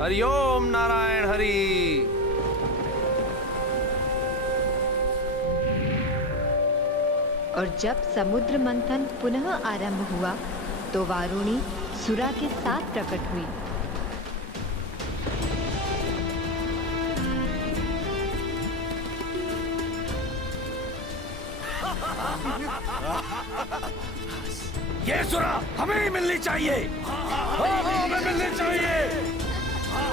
हरिओम नारायण हरि। और जब समुद्र मंथन पुनः आरंभ हुआ तो वारुणी सुरा के साथ प्रकट हुई। ये सुरा हमें ही मिलनी चाहिए। हमें मिलनी चाहिए।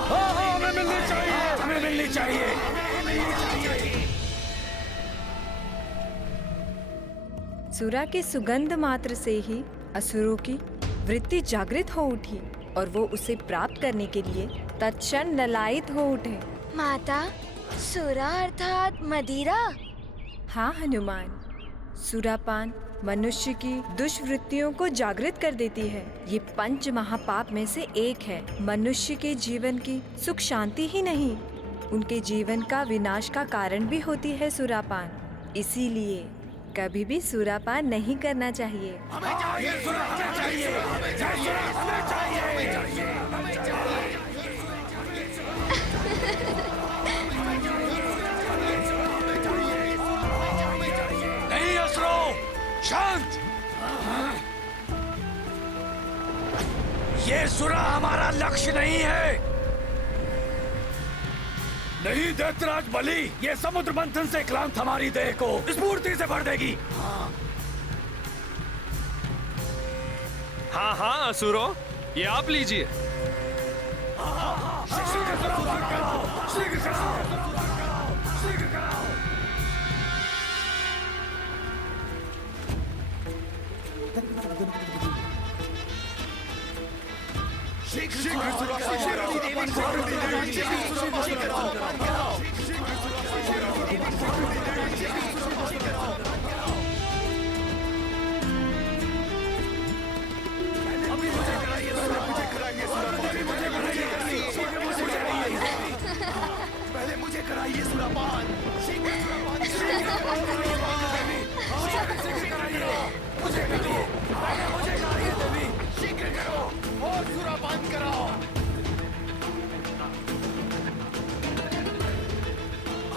हमें मिलनी चाहिए। हमें मिलनी चाहिए। सुरा के सुगंध मात्र से ही असुरों की वृत्ति जागृत हो उठी और वो उसे प्राप्त करने के लिए तत्क्षण ललायित हो उठे। माता, सुरा अर्थात मदिरा? हाँ हनुमान, सुरापान मनुष्य की दुष्वृत्तियों को जागृत कर देती है। ये पंच महापाप में से एक है। मनुष्य के जीवन की सुख शांति ही नहीं, उनके जीवन का विनाश का कारण भी होती है सुरापान। इसीलिए कभी भी सुरापान नहीं करना चाहिए। हमें चाहिए सुरा, हमें चाहिए। हमें चाहिए, हमें चाहिए। नहीं असुरो, शांत। ये सुरा हमारा लक्ष्य नहीं है। नहीं दैत्यराज बलि, ये समुद्र मंथन से क्लांत हमारी देह को स्फूर्ति से भर देगी। हाँ हाँ असुरो, ये आप लीजिए। पहले मुझे कराइए सुरापान। मुझे कराइए देवी, शीघ्र करो और सुरापान कराओ।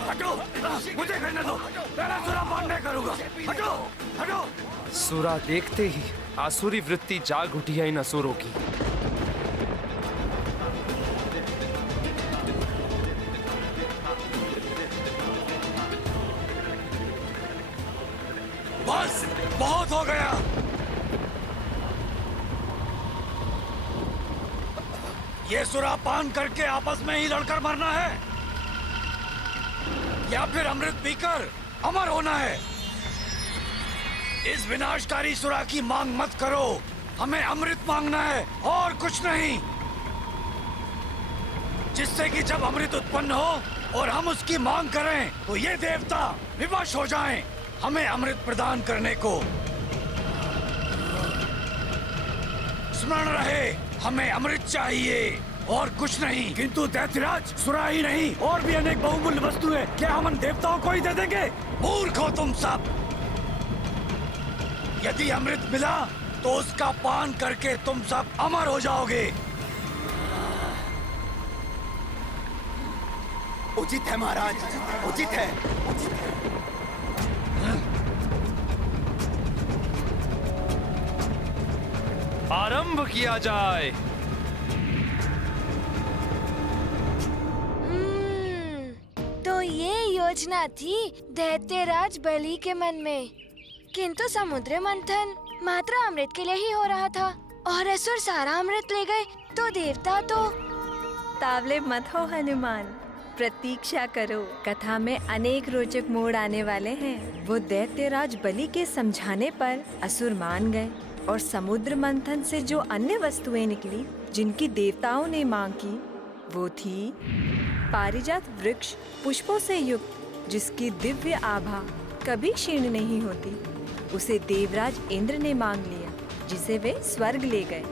हटो, मुझे करने दो। पहला सुरापान मैं करूंगा। हटो, हटो। सुरा देखते ही आसुरी वृत्ति जाग उठी है इन असुरों की। बस, बहुत हो गया। ये सुरापान करके आपस में ही लड़कर मरना है या फिर अमृत पीकर अमर होना है। इस विनाशकारी सुरा की मांग मत करो। हमें अमृत मांगना है और कुछ नहीं, जिससे कि जब अमृत उत्पन्न हो और हम उसकी मांग करें तो ये देवता विवश हो जाएं हमें अमृत प्रदान करने को। स्मरण रहे, हमें अमृत चाहिए और कुछ नहीं। किंतु दैत्यराज, सुरा ही नहीं और भी अनेक बहुमूल्य वस्तुएं क्या हम उन देवताओं को ही दे देंगे? मूर्ख हो तुम सब। यदि अमृत मिला तो उसका पान करके तुम सब अमर हो जाओगे। उचित है महाराज, उचित है। आरंभ किया जाए। तो ये योजना थी दैत्यराज बलि के मन में। किंतु समुद्र मंथन मात्र अमृत के लिए ही हो रहा था और असुर सारा अमृत ले गए तो देवता तो। तावले मत हो हनुमान, प्रतीक्षा करो। कथा में अनेक रोचक मोड़ आने वाले हैं। वो दैत्यराज बलि के समझाने पर असुर मान गए और समुद्र मंथन से जो अन्य वस्तुएं निकली जिनकी देवताओं ने मांग की, वो थी पारिजात वृक्ष पुष्पों से युक्त, जिसकी दिव्य आभा कभी क्षीण नहीं होती। उसे देवराज इंद्र ने मांग लिया, जिसे वे स्वर्ग ले गए।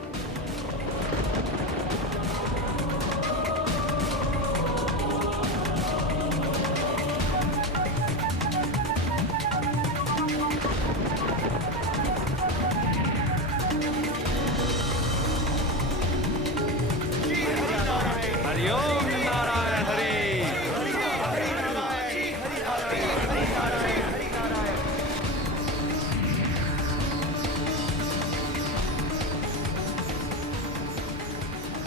हरिओम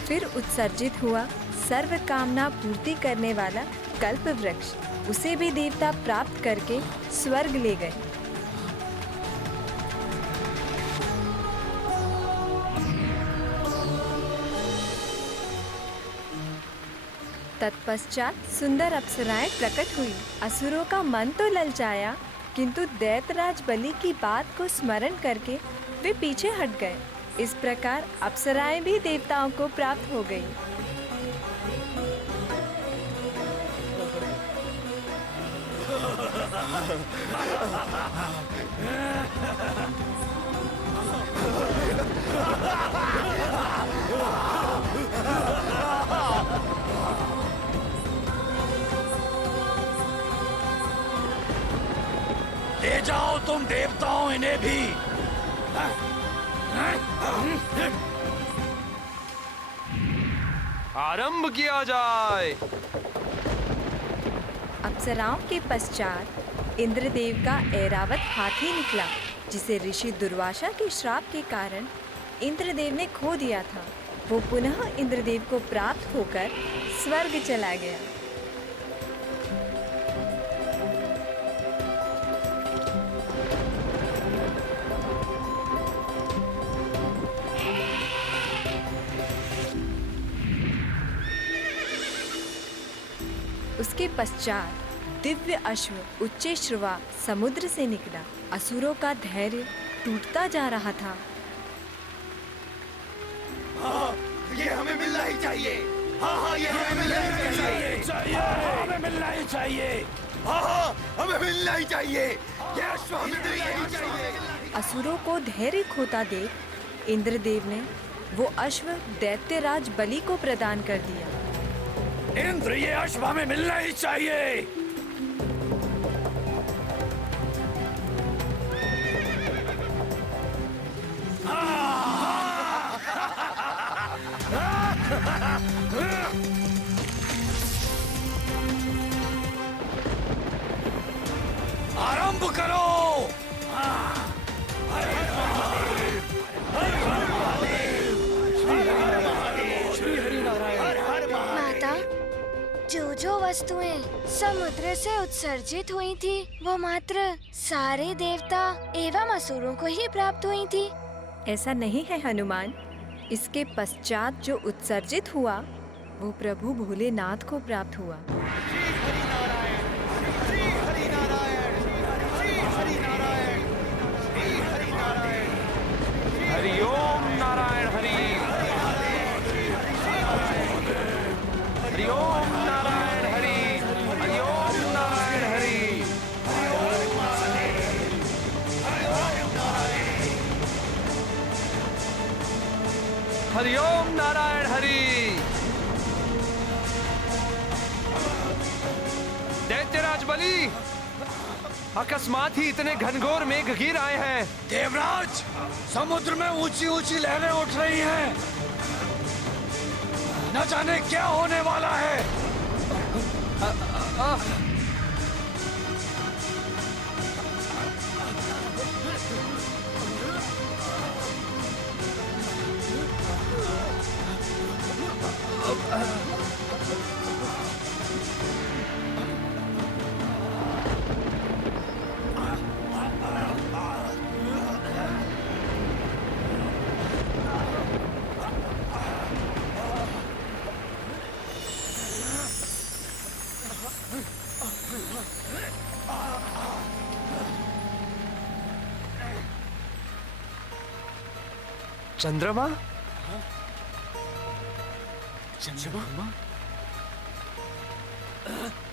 फिर उत्सर्जित हुआ सर्व कामना पूर्ति करने वाला कल्प वृक्ष। उसे भी देवता प्राप्त करके स्वर्ग ले गए। तत्पश्चात सुंदर अप्सराएं प्रकट हुई। असुरों का मन तो ललचाया, किंतु दैत्यराज बलि की बात को स्मरण करके वे पीछे हट गए। इस प्रकार अप्सराएं भी देवताओं को प्राप्त हो गई। ले जाओ तुम देवताओं इन्हें भी। आरंभ किया जाए। अप्सराओं के पश्चात इंद्रदेव का ऐरावत हाथी निकला, जिसे ऋषि दुर्वासा के श्राप के कारण इंद्रदेव ने खो दिया था। वो पुनः इंद्रदेव को प्राप्त होकर स्वर्ग चला गया। उसके पश्चात दिव्य अश्व उच्चैश्रवा समुद्र से निकला। असुरों का धैर्य टूटता जा रहा था। हाँ, ये हमें मिलना ही चाहिए। हाँ, ये हमें मिलना ही चाहिए। हमें मिलना ही चाहिए। हाँ, हमें मिलना ही चाहिए। ये अश्व हमें मिलना ही चाहिए। असुरों को धैर्य खोता देख इंद्रदेव ने वो अश्व दैत्यराज बलि को प्रदान कर दिया। इंद्र, ये अश्व हमें मिलना ही चाहिए। आरंभ करो। माता, जो वस्तुएं समुद्र से उत्सर्जित हुई थी, वो मात्र सारे देवता एवं असुरों को ही प्राप्त हुई थी। ऐसा नहीं है हनुमान। इसके पश्चात जो उत्सर्जित हुआ वो प्रभु भोलेनाथ को प्राप्त हुआ। हरि ओम नारायण हरि। हरि ओम नारायण हरि। हरि ओम नारायण हरि। हरि ओम नारायण हरि। दैत्यराज बलि, अकस्मात ही इतने घनघोर मेघ गिर आए हैं। देवराज, समुद्र में ऊंची ऊंची लहरें उठ रही हैं। न जाने क्या होने वाला है। चंद्रमा? चंद्रमा?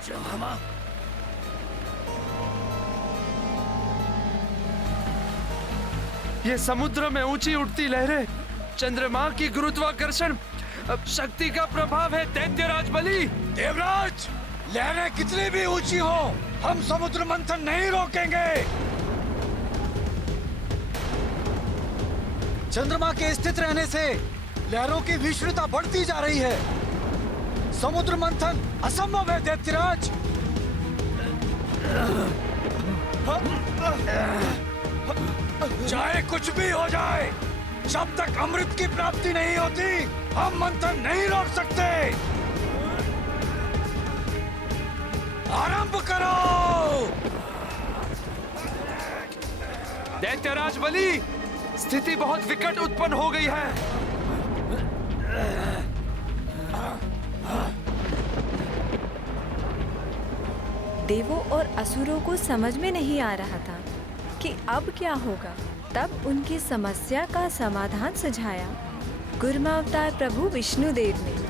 चंद्रमा? ये समुद्र में ऊंची उठती लहरें चंद्रमा की गुरुत्वाकर्षण शक्ति का प्रभाव है दैत्यराज बलि। देवराज, लहरें कितनी भी ऊंची हो, हम समुद्र मंथन नहीं रोकेंगे। चंद्रमा के स्थित रहने से लहरों की विश्वता बढ़ती जा रही है। समुद्र मंथन असंभव है दैत्यराज। चाहे कुछ भी हो जाए, जब तक अमृत की प्राप्ति नहीं होती हम मंथन नहीं रोक सकते। आरंभ करो। दैत्यराज बलि, स्थिति बहुत विकट उत्पन्न हो गई है। देवों और असुरों को समझ में नहीं आ रहा था कि अब क्या होगा। तब उनकी समस्या का समाधान सुझाया कूर्मावतार प्रभु विष्णुदेव ने।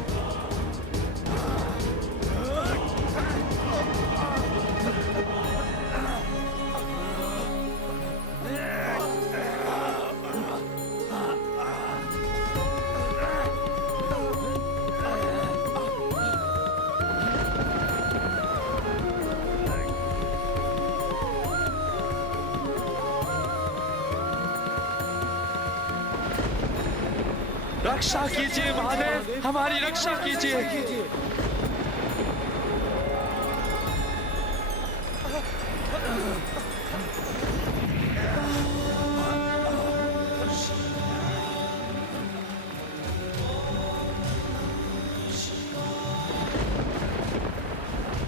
रक्षा कीजिए महादेव, हमारी रक्षा कीजिए।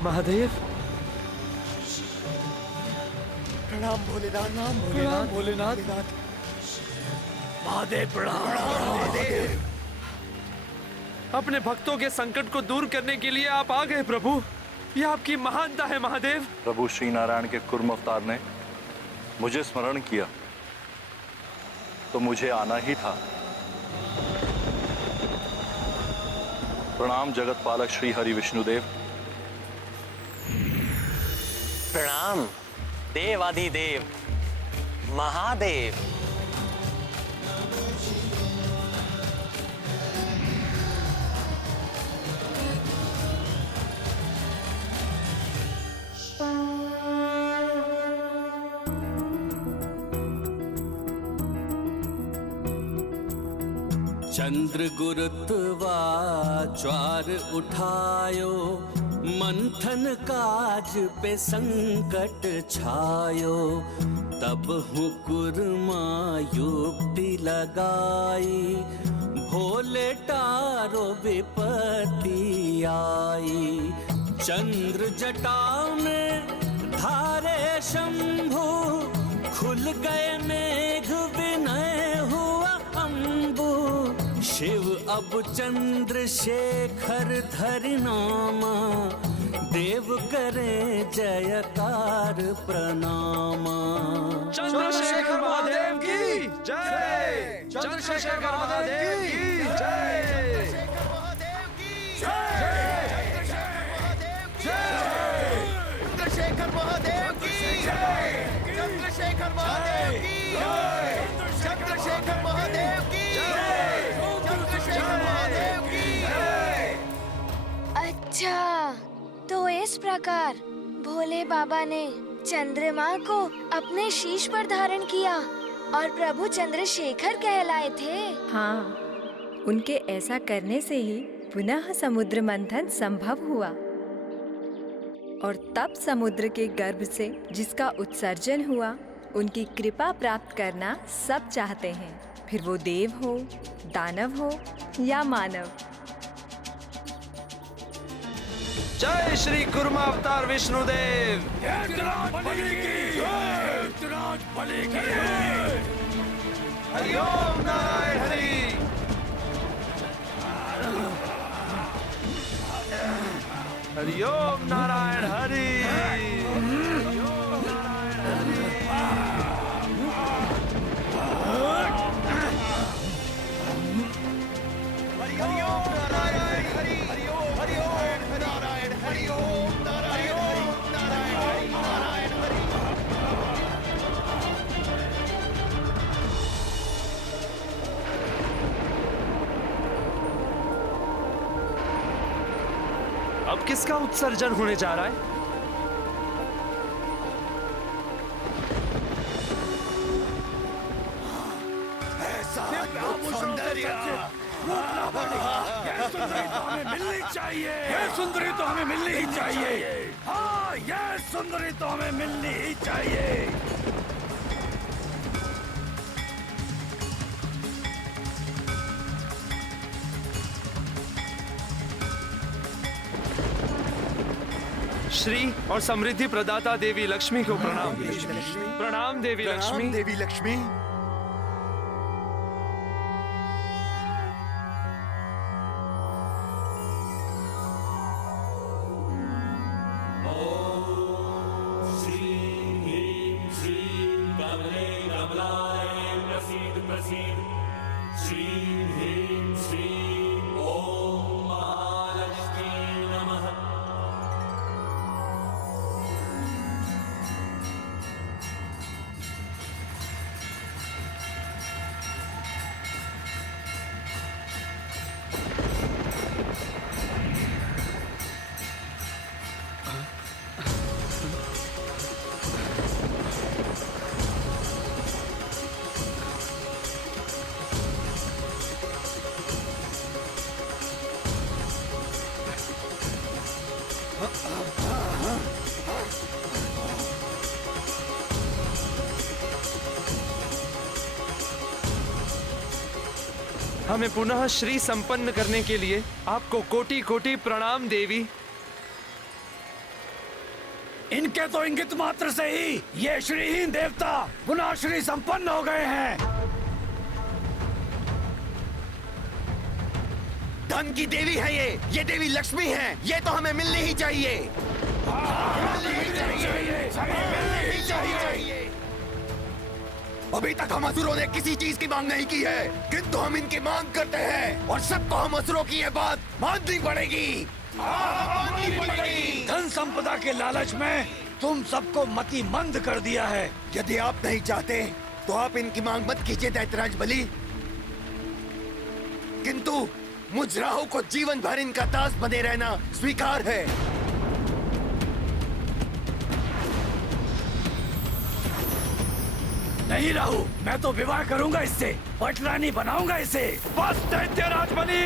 महादेव, प्रणाम भोलेनाथ, प्रणाम भोलेनाथ। महादेव प्रणाम। अपने भक्तों के संकट को दूर करने के लिए आप आ गए प्रभु। यह आपकी महानता है महादेव। प्रभु श्री नारायण के कूर्म अवतार ने मुझे स्मरण किया तो मुझे आना ही था। प्रणाम जगत पालक श्री हरि विष्णुदेव। प्रणाम देवाधिदेव महादेव। चंद्र गुरुत्वा ज्वार उठायो, मंथन काज पे संकट छायो। तब हूँ कुर्मा युक्ति लगाई, भोले टारो विपत्ति आई। चंद्र जटा में धारे शंभु, खुल गए मेघ विनय हुआ अम्बु। शिव अब चंद्रशेखर धरि नामा, देव करें जयकार प्रणामा। चंद्रशेखर महादेव की जय। चंद्रशेखर महादेव की जय। चंद्रशेखर महादेव की जय। चंद्रशेखर महादेव की जय। चंद्रशेखर महादेव की जय। चंद्रशेखर महादेव की जय। अच्छा, तो इस प्रकार भोले बाबा ने चंद्रमा को अपने शीश पर धारण किया और प्रभु चंद्रशेखर कहलाए थे। हाँ, उनके ऐसा करने से ही पुनः समुद्र मंथन संभव हुआ। और तब समुद्र के गर्भ से जिसका उत्सर्जन हुआ, उनकी कृपा प्राप्त करना सब चाहते हैं, फिर वो देव हो, दानव हो या मानव। जय श्री कूर्मा अवतार विष्णुदेव। हरि ओम नारायण हरि। हरि ओम नारायण हरि। अब किसका उत्सर्जन होने जा रहा है? मिलनी चाहिए। ये सुंदरी तो हमें मिलनी ही चाहिए। हाँ, ये सुंदरी तो हमें मिलनी ही चाहिए। श्री और समृद्धि प्रदाता देवी लक्ष्मी को प्रणाम। प्रणाम देवी लक्ष्मी। देवी लक्ष्मी। हमें पुनः श्री संपन्न करने के लिए आपको कोटि कोटि प्रणाम देवी। इनके तो इंगित मात्र से ही ये श्रीहीन देवता पुनः श्री संपन्न हो गए हैं। धन की देवी है ये देवी लक्ष्मी है। ये तो हमें मिलनी ही चाहिए। मिलनी ही चाहिए। अभी तक हम असुरों ने किसी चीज की मांग नहीं की है, किंतु हम इनकी मांग करते हैं और सबको हम असुरों की ये बात माननी पड़ेगी। धन संपदा के लालच में तुम सबको मति मंद कर दिया है। यदि आप नहीं चाहते तो आप इनकी मांग मत कीजिए दैत्यराज बलि, किंतु मुझ राहु को जीवन भर इनका दास बने रहना स्वीकार है। नहीं राहु, मैं तो विवाह करूंगा इससे, पटरानी बनाऊंगा इसे। बस दैत्यराज बलि,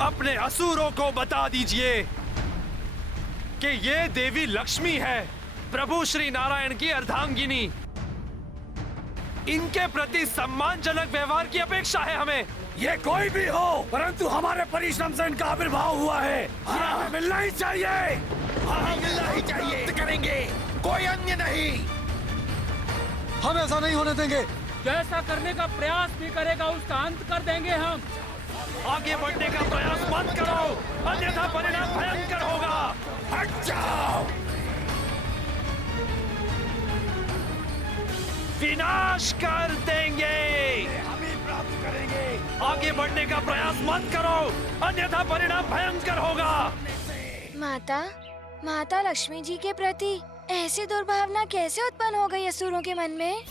अपने असुरों को बता दीजिए कि ये देवी लक्ष्मी है, प्रभु श्री नारायण की अर्धांगिनी। इनके प्रति सम्मानजनक व्यवहार की अपेक्षा है हमें। ये कोई भी हो, परंतु हमारे परिश्रम से इनका आविर्भाव हुआ है। हमें मिलना ही चाहिए। मिलना ही चाहिए। करेंगे, कोई अन्य नहीं। हम ऐसा नहीं होने देंगे। जैसा करने का प्रयास भी करेगा उसका अंत कर देंगे हम। आगे बढ़ने का प्रयास मत करो, अन्यथा परिणाम भयंकर होगा। हट जाओ। विनाश कर देंगे। हम ही प्राप्त करेंगे। आगे बढ़ने का प्रयास मत करो, अन्यथा परिणाम भयंकर होगा। माता लक्ष्मी जी के प्रति ऐसी दुर्भावना कैसे उत्पन्न हो गई असुरों के मन में?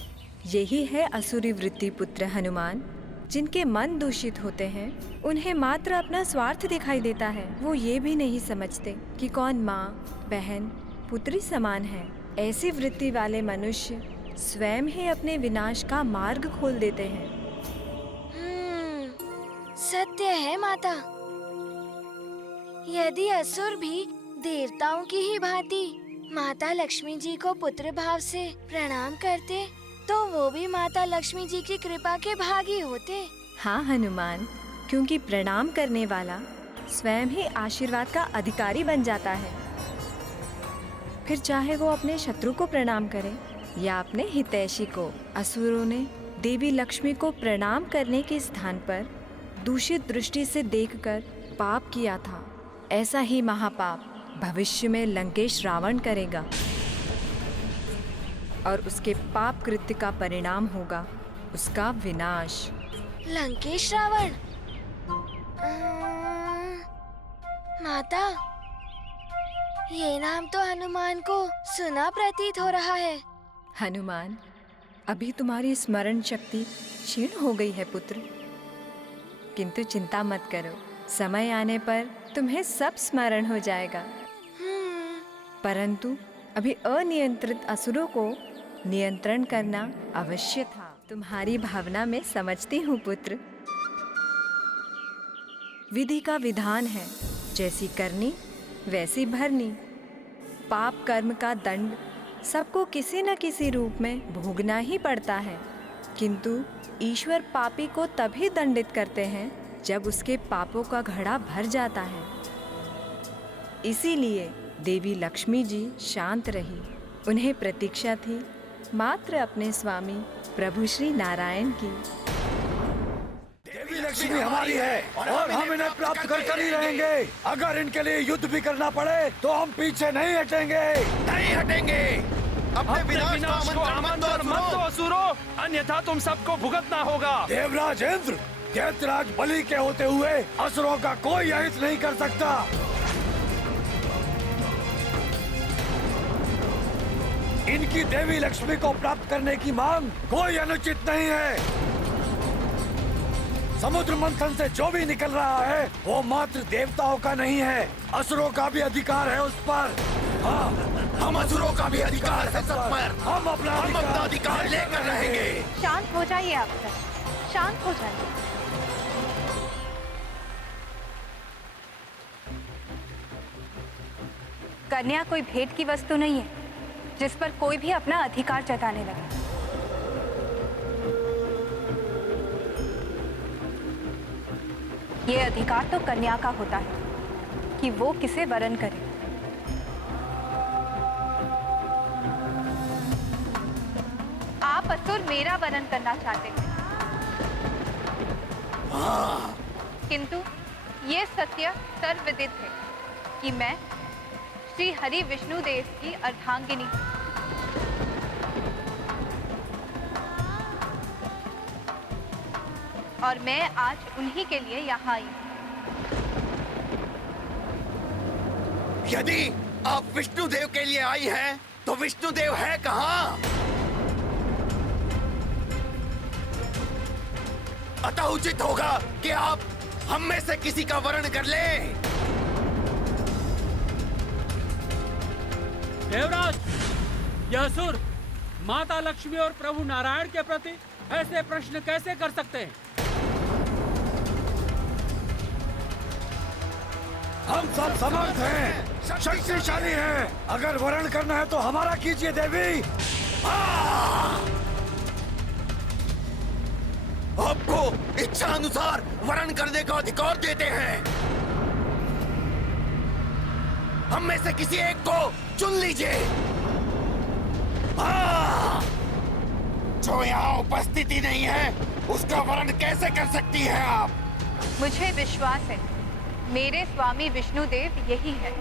यही है असुरी वृत्ति पुत्र हनुमान। जिनके मन दूषित होते हैं उन्हें मात्र अपना स्वार्थ दिखाई देता है। वो ये भी नहीं समझते कि कौन माँ, बहन, पुत्री समान है। ऐसी वृत्ति वाले मनुष्य स्वयं ही अपने विनाश का मार्ग खोल देते हैं। सत्य है माता। यदि असुर भी देवताओं की ही भांति माता लक्ष्मी जी को पुत्र भाव से प्रणाम करते तो वो भी माता लक्ष्मी जी की कृपा के भागी होते। हाँ हनुमान, क्योंकि प्रणाम करने वाला स्वयं ही आशीर्वाद का अधिकारी बन जाता है। फिर चाहे वो अपने शत्रु को प्रणाम करे या अपने हितैषी को। असुरों ने देवी लक्ष्मी को प्रणाम करने के स्थान पर दूषित दृष्टि से देखकर पाप किया था। ऐसा ही महापाप भविष्य में लंकेश रावण करेगा और उसके पाप कृत्य का परिणाम होगा उसका विनाश। लंकेश रावण? माता, ये नाम तो हनुमान को सुना प्रतीत हो रहा है। हनुमान, अभी तुम्हारी स्मरण शक्ति क्षीण हो गई है पुत्र, किंतु चिंता मत करो, समय आने पर तुम्हें सब स्मरण हो जाएगा। परंतु अभी अनियंत्रित असुरों को नियंत्रण करना अवश्य था। तुम्हारी भावना में समझती हूँ पुत्र। विधि का विधान है, जैसी करनी वैसी भरनी। पाप कर्म का दंड सबको किसी न किसी रूप में भोगना ही पड़ता है, किंतु ईश्वर पापी को तभी दंडित करते हैं जब उसके पापों का घड़ा भर जाता है। इसीलिए देवी लक्ष्मी जी शांत रही। उन्हें प्रतीक्षा थी मात्र अपने स्वामी प्रभु श्री नारायण की। देवी लक्ष्मी हमारी है और हम इन्हें प्राप्त कर ही रहेंगे। अगर इनके लिए युद्ध भी करना पड़े तो हम पीछे नहीं हटेंगे। नहीं हटेंगे। अपने विनाश को आमंत्रण मत दो असुरों, अन्यथा तुम सबको भुगतना होगा। देवराज इंद्र, दैत्यराज बलि के होते हुए असुरों का कोई अहित नहीं कर सकता। इनकी देवी लक्ष्मी को प्राप्त करने की मांग कोई अनुचित नहीं है। समुद्र मंथन से जो भी निकल रहा है वो मात्र देवताओं का नहीं है, असुरों का भी अधिकार है उस पर। हाँ, हम असुरों का भी अधिकार है सब पर। हम अपना अधिकार लेकर रहेंगे। शांत हो जाइए आप सब, शांत हो जाइए। कन्या कोई भेंट की वस्तु नहीं है जिस पर कोई भी अपना अधिकार जताने लगे। ये अधिकार तो कन्या का होता है कि वो किसे वरण करे। आप असुर मेरा वरण करना चाहते हैं, किंतु ये सत्य सर्वविदित है कि मैं श्री हरि विष्णुदेव की अर्धांगिनी और मैं आज उन्हीं के लिए यहाँ आई हूँ। यदि आप विष्णुदेव के लिए आई हैं, तो विष्णुदेव है कहाँ? अतः उचित होगा कि आप हम में से किसी का वरण कर लें। देवराज, यह असुर माता लक्ष्मी और प्रभु नारायण के प्रति ऐसे प्रश्न कैसे कर सकते हैं? हम सब समर्थ हैं, शक्तिशाली हैं। अगर वरण करना है तो हमारा कीजिए देवी। आपको इच्छा अनुसार वरण करने का अधिकार देते हैं। हम में से किसी एक को चुन लीजिए। जो यहाँ उपस्थिति नहीं है उसका वरण कैसे कर सकती है आप? मुझे विश्वास है मेरे स्वामी विष्णुदेव यही है।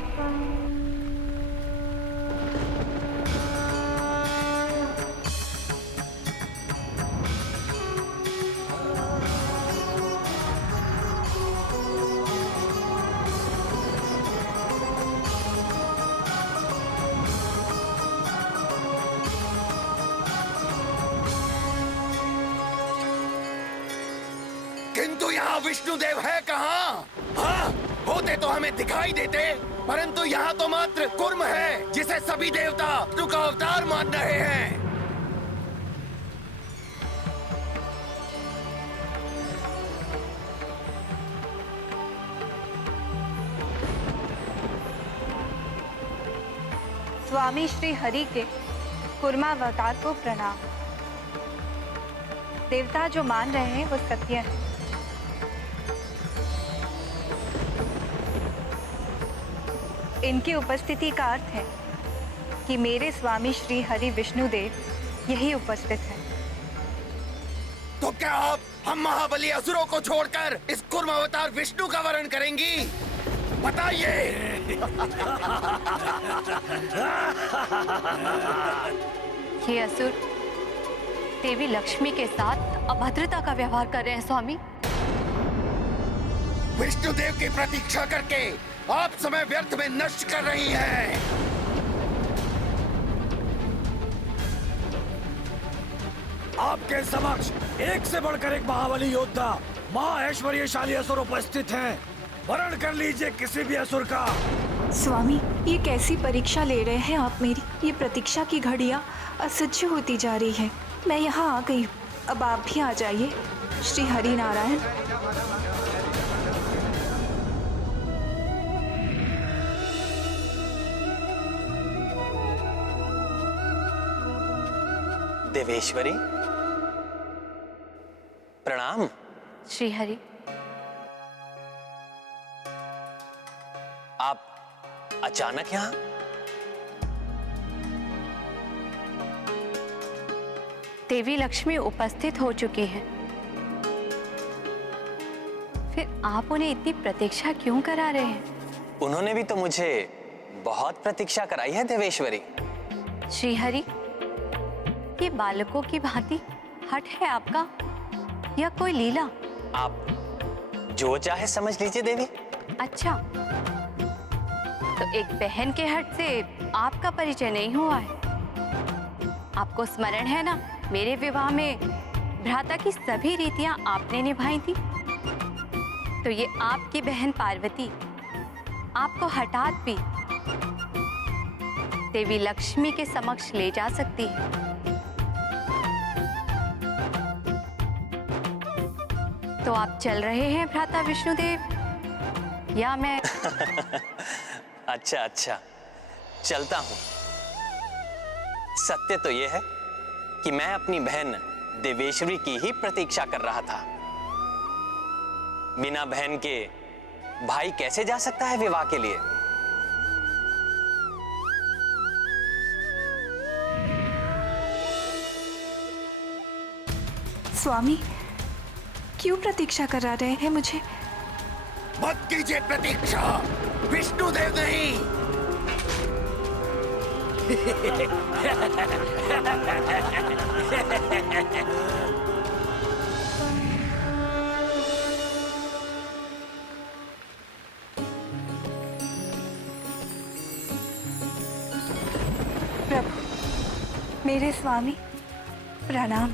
किंतु यहाँ विष्णुदेव है कहाँ? हाँ, होते तो हमें दिखाई देते, परंतु यहाँ तो मात्र कुर्म है जिसे सभी देवता विष्णु का अवतार मान रहे हैं। स्वामी श्री हरि के कुर्मावतार को प्रणाम। देवता जो मान रहे हैं वो सत्य है। इनकी उपस्थिति का अर्थ है कि मेरे स्वामी श्री हरि विष्णुदेव यही उपस्थित है। तो क्या आप हम महाबली असुरों को छोड़कर इस कुर्म अवतार विष्णु का वरण करेंगी? बताइए। ये असुर देवी लक्ष्मी के साथ अभद्रता का व्यवहार कर रहे हैं स्वामी। विष्णुदेव की प्रतीक्षा करके आप समय व्यर्थ में नष्ट कर रही हैं। आपके समक्ष एक से बढ़कर एक महाबली योद्धा, महा ऐश्वर्यशाली असुर उपस्थित हैं। वरण कर लीजिए किसी भी असुर का। स्वामी, ये कैसी परीक्षा ले रहे हैं आप मेरी? ये प्रतीक्षा की घड़ियां असह्य होती जा रही है। मैं यहाँ आ गई हूँ, अब आप भी आ जाइए। श्री हरि नारायण। देवेश्वरी, प्रणाम। श्री हरि, आप अचानक यहाँ? देवी लक्ष्मी उपस्थित हो चुकी हैं। फिर आप उन्हें इतनी प्रतीक्षा क्यों करा रहे हैं? उन्होंने भी तो मुझे बहुत प्रतीक्षा कराई है देवेश्वरी। श्रीहरि, ये बालकों की भांति हट है आपका या कोई लीला? आप जो चाहे समझ लीजिए देवी। अच्छा, तो एक बहन के हट से आपका परिचय नहीं हुआ है? आपको स्मरण है ना, मेरे विवाह में भ्राता की सभी रीतियां आपने निभाई थी। तो ये आपकी बहन पार्वती आपको हठात भी देवी लक्ष्मी के समक्ष ले जा सकती है। तो आप चल रहे हैं भ्राता विष्णुदेव, या मैं? अच्छा, चलता हूँ। सत्य तो यह है कि मैं अपनी बहन देवेश्वरी की ही प्रतीक्षा कर रहा था। बिना बहन के भाई कैसे जा सकता है विवाह के लिए? स्वामी, क्यों प्रतीक्षा करा रहे हैं मुझे? मत कीजिए प्रतीक्षा, विष्णुदेव नहीं। प्रभु, मेरे स्वामी, प्रणाम।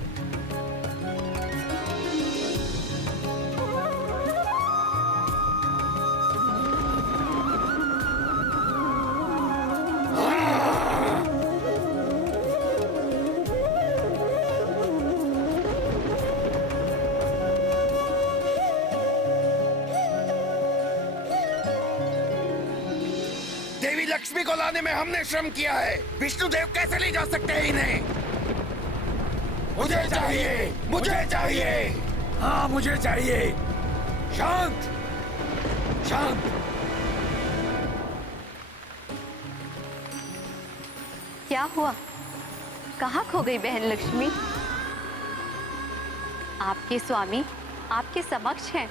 लक्ष्मी को लाने में हमने श्रम किया है, विष्णुदेव कैसे ले जा सकते हैं इन्हें? मुझे चाहिए, मुझे चाहिए। हाँ, मुझे चाहिए। शांत, शांत। क्या हुआ? कहाँ खो गई बहन लक्ष्मी? आपके स्वामी आपके समक्ष हैं।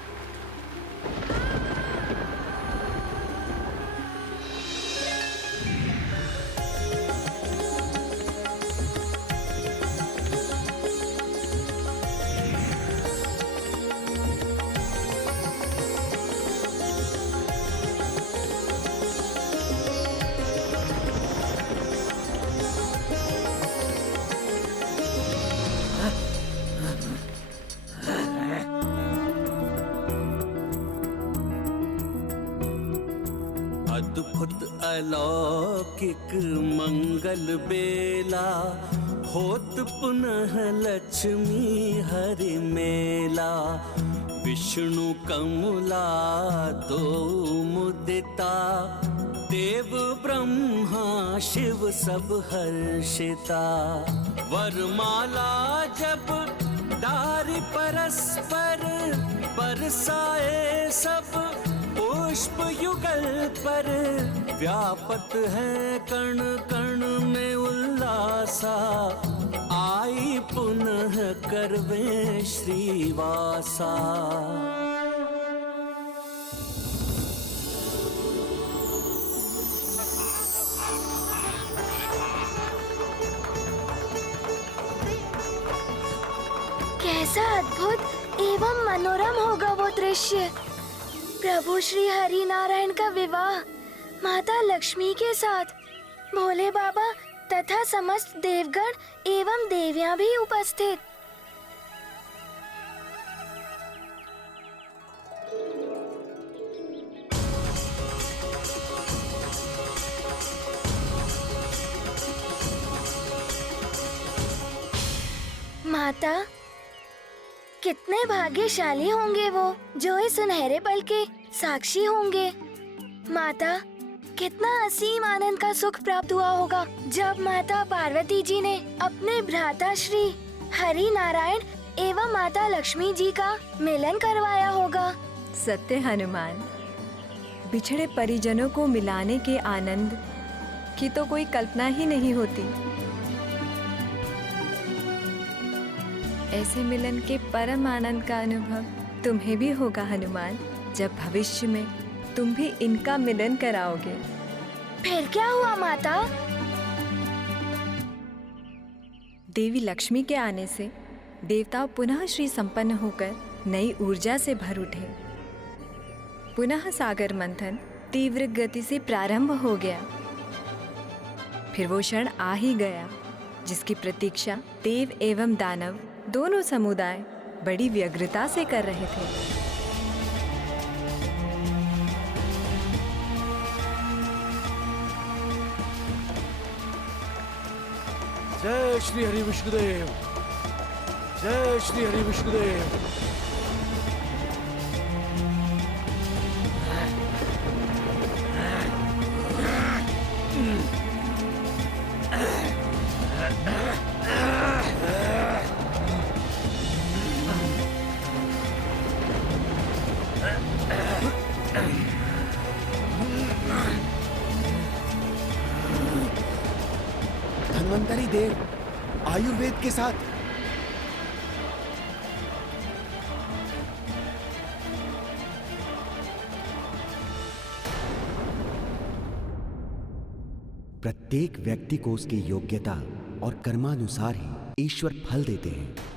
अद्भुत अलौकिक मंगल बेला, होत पुनः लक्ष्मी हरि मेला। विष्णु कमला दो मुदिता, देव ब्रह्मा शिव सब हर्षिता। वरमाला जब डारि परस्पर, बरसाए सब पुष्प युगल पर। व्यापत है कण कण में उल्लासा, आई पुनः करवे श्रीवासा। कैसा अद्भुत एवं मनोरम होगा वो दृश्य। प्रभु श्री हरि नारायण का विवाह माता लक्ष्मी के साथ, भोले बाबा तथा समस्त देवगण एवं देवियां भी उपस्थित। माता, कितने भाग्यशाली होंगे वो जो इस सुनहरे पल के साक्षी होंगे। माता, कितना असीम आनंद का सुख प्राप्त हुआ होगा जब माता पार्वती जी ने अपने भ्राता श्री हरि नारायण एवं माता लक्ष्मी जी का मिलन करवाया होगा। सत्य हनुमान, बिछड़े परिजनों को मिलाने के आनंद की तो कोई कल्पना ही नहीं होती। ऐसे मिलन के परम आनंद का अनुभव तुम्हें भी होगा हनुमान, जब भविष्य में तुम भी इनका मिलन कराओगे। फिर क्या हुआ माता? देवी लक्ष्मी के आने से देवता पुनः श्री संपन्न होकर नई ऊर्जा से भर उठे। पुनः सागर मंथन तीव्र गति से प्रारंभ हो गया। फिर वो क्षण आ ही गया जिसकी प्रतीक्षा देव एवं दानव दोनों समुदाय बड़ी व्यग्रता से कर रहे थे। जय श्री हरि विष्णुदेव, जय श्री हरि विष्णुदेव। धन्वंतरी देव आयुर्वेद के साथ प्रत्येक व्यक्ति को उसकी योग्यता और कर्मानुसार ही ईश्वर फल देते हैं।